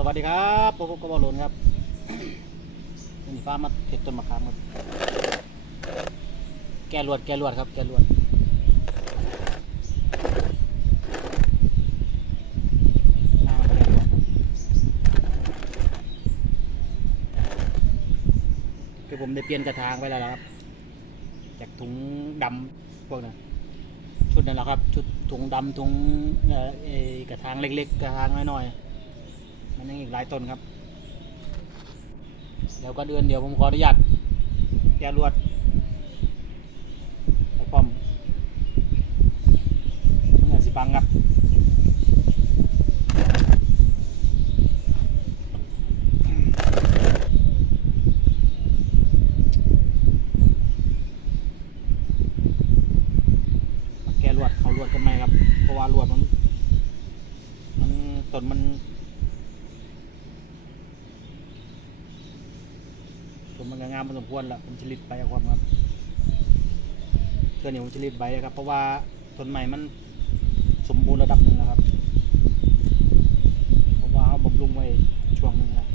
สวัสดีครับผมกบอลลนครับนนี้ป้ามาเห็ดต้นมะขามครับแกลวดแกลวดครับ แกลวดอ่าแกลวดครับคือผมได้เปลี่ยนกระถางไปแล้วนะครับ จากถุงดำพวกนั้นชุดนั้นแหละครับ ชุดถุงดำถุงเอ่อกระถางเล็ก ๆ กระถางน้อยๆ มันยังอีกหลายต้นครับ เดี๋ยวก็เดือนเดี๋ยวผมขออนุญาตแกรวดไปป้อมเมื่อสิปังครับแกรวดเขารวดกันไหมครับ เพราะว่ารวดมัน มันต้นมัน มันก็งามพอสมควรแล้วผมจะรีบไปเอาความครับเทื่อนี้ผมจะรีบไปครับ เพราะว่าต้นใหม่มันสมบูรณ์ระดับหนึ่งแล้วครับ เพราะว่าเขาบำรุงไว้ช่วงหนึงแล้ว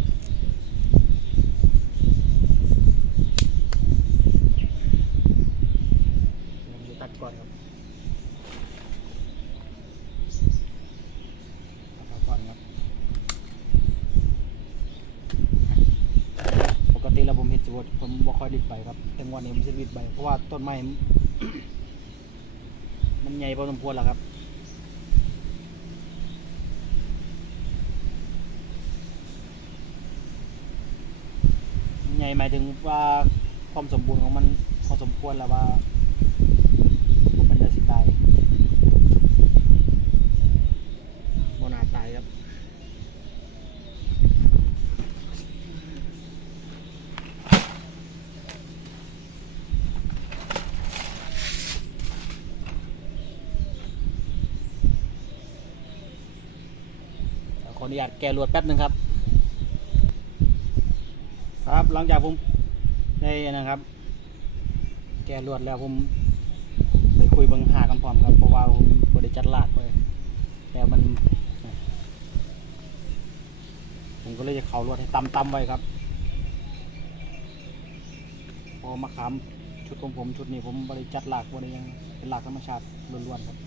เดี๋ยวผมจะตัดก่อนครับตัดเอาก่อนครับ ปกติแล้ วผมเห็นสวนผมบ่ค่อยรีบไปครับ แต่วันนี้ผมจะรีบไปเพราะว่าต้นไม้มันใหญ่พอสมควรแล้วครับใหญ่หมายถึงว่าความสมบูรณ์ของมันพอสมควรแล้วว่าผมเป็นได้สิตายโมนาตายครับ ข ออนุญาตแกะรวดแป๊บหนึ่งครับ ครับหลังจากผมได้นะครับ แกะรวดแล้วผมไปคุยบังหากันพร้อมครับเพราะว่าผมบริจัดลาดไปแล้วมัน ผมก็เลยจะเขารวดให้ตำตำๆไว้ครับพอมาขามชุดของผมชุดนี้ผมบริจัดหลากบริยังเป็นหลากธรรมชาติล้วนๆครับ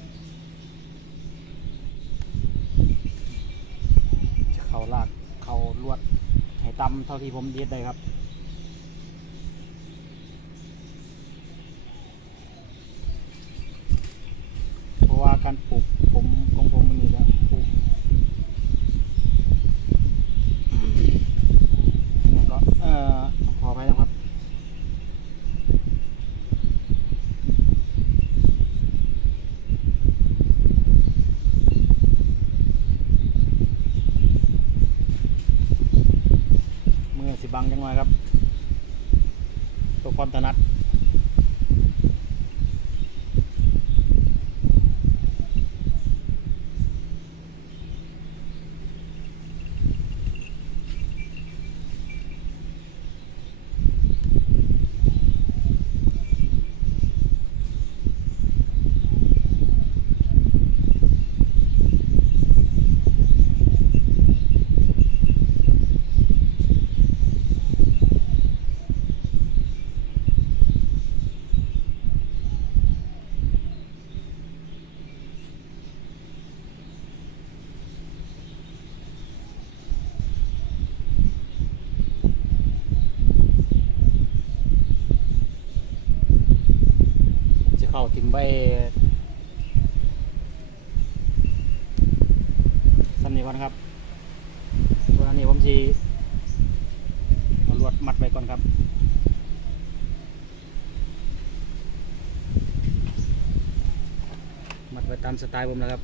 จะ เขาลากเขาลวดให้ตำเท่าที่ผมเรียดได้ครับ เพราะว่าการปลูกผมของผมมันนี่ก็ปลูกแล้วก็เอ่อขอไปนะครับ มือสิบังจังหน่อยครับตัวความถ นัด เข้าถึงไปสำนีก่อนครับตัวนี้ผมจีเอาลวดมัดไว้ก่อนครับมัดไว้ตามสไตล์ผมนะครับ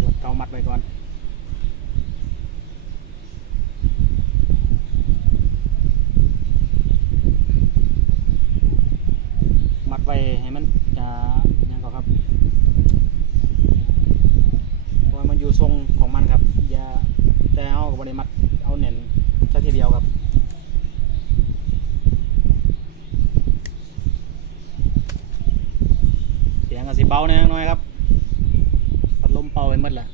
ลวดเกามัดไว้ก่อน มัดไว้ให้มันจะยังก็ครับเพราะว่ามัน อยู่ทรงของมันครับ อย่าแต่เอากับบริมัดเอาเน่นซะทีเดียวครับเสียงก็สิเบาแน่น้อยครับพัดลมเป่าไปหมดแหละ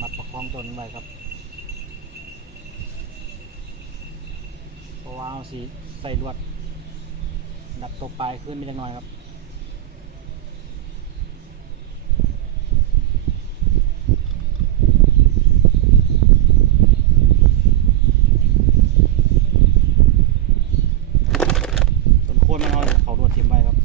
มาประคองต้นไว้ครับเพราะว่าเอาสีใส่ลวดดับตัวปลายขึ้นไปจังหน่อยครับ ส่วนโคนมันเอาเขาลวดทิมไปครับ ผ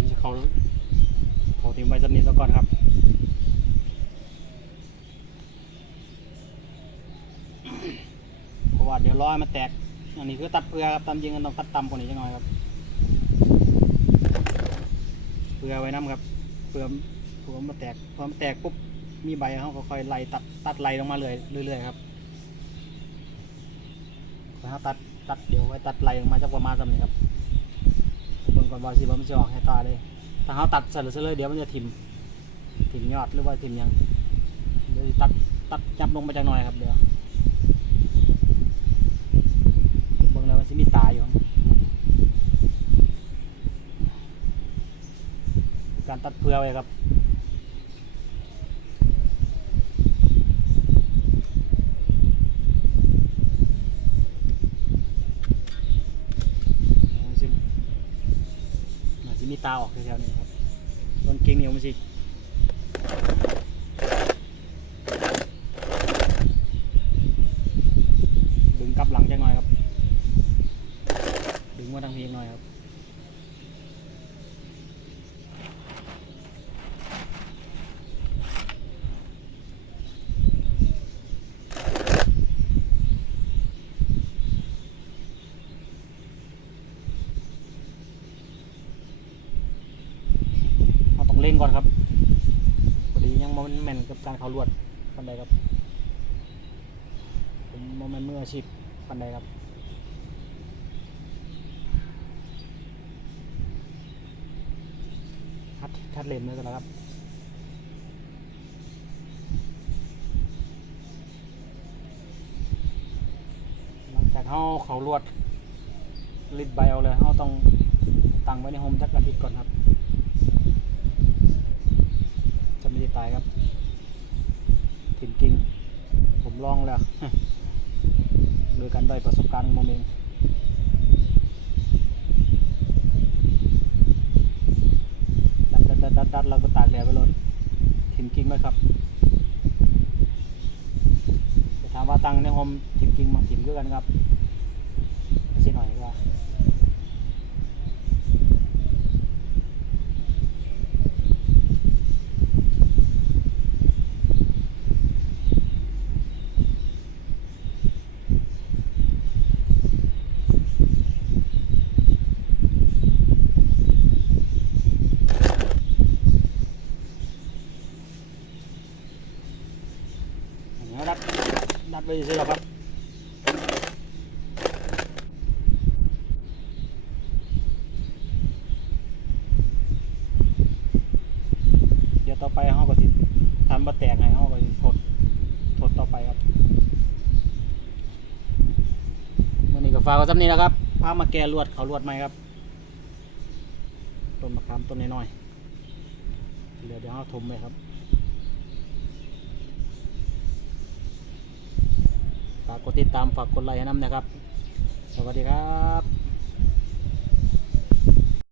มจะเขาเขาทิ้งไว้สั ก่อนครับ เพราะว่าเดี๋ยวร้อยมันแตก อันนี้คือตัดเปลือกครับตามจริงกันต้องตัดต่ำกว่านี้จังหน่อยครับ เปลือกไว้น้ำครับ เปลือกเปลือกมันแตกพอมันแตกปุ๊บมีใบเขาค่อยไล่ตัดตัดไล่ลงมาเลยเรื่อยๆครับแล้วตัดตัดเดี๋ยวไว้ตัดไล่ลงมาจากประมาณสำนี้ครับเบิ่งก่อนว่าสิว่มันจะออกให้ตาเลย ถ้าเขาตัดเสร็จเลยเดี๋ยวมันจะทิ่ม ทิ่มยอดหรือว่าทิ่มยังเดี๋ยวตัดตัดจับลงไปจากหน่อยครับเดี๋ยวเบิ่งแล้วมันสิมีตาอยู่การตัดเพื่อไว้ครับมีตาออกแถวๆนี้ครับต้นเก่งเหนียวมันสิดึงกลับหลังจังหน่อยครับ ดึงมาทางเพียงหน่อยครับ เราต้องเล่งก่อนครับพ อดียังโมแมนกับการเขาลวดปันใดครับผมโมแมนมืออาชีพปันใดครับคัดคัดเลนเลยกันแล้วครับหลังจากเขาเขาลวดลิดใบเอาเลยเขาต้องตั้งไว้ในโฮมจักอาทิตย์ก่อนครับ จะไม่ได้ตายครับถิ่นกิ่งผมลองแล้วโดยการได้ประสบการณ์ของผมเองดัดดัดดัดดัดดัดเราก็ตากแดดไว้เลยถิ่นกิ่งไหมครับจะถามว่าตังในโฮมถิ่นกิ่งมาถิ่นด้วยกันครับสิหน่อยว่า อย่างนี้ดัด ดัดไปเฉยๆหรอกครับเดี๋ยวต่อไปเขาก็สิทำบะแตกให้เขาก็สิทดทดต่อไปครับมื่อนี้ก็ฝากไว้ซ้ำนี้นะครับพามาแก้ลวดเขาลวดไหมครับ ต้นมะขามต้นน้อยๆเดี๋ยวเดี๋ยวเขาทมไปครับ ฝากกดติดตามฝากกดไลค์ให้น้ำนะครับ สวัสดีครับ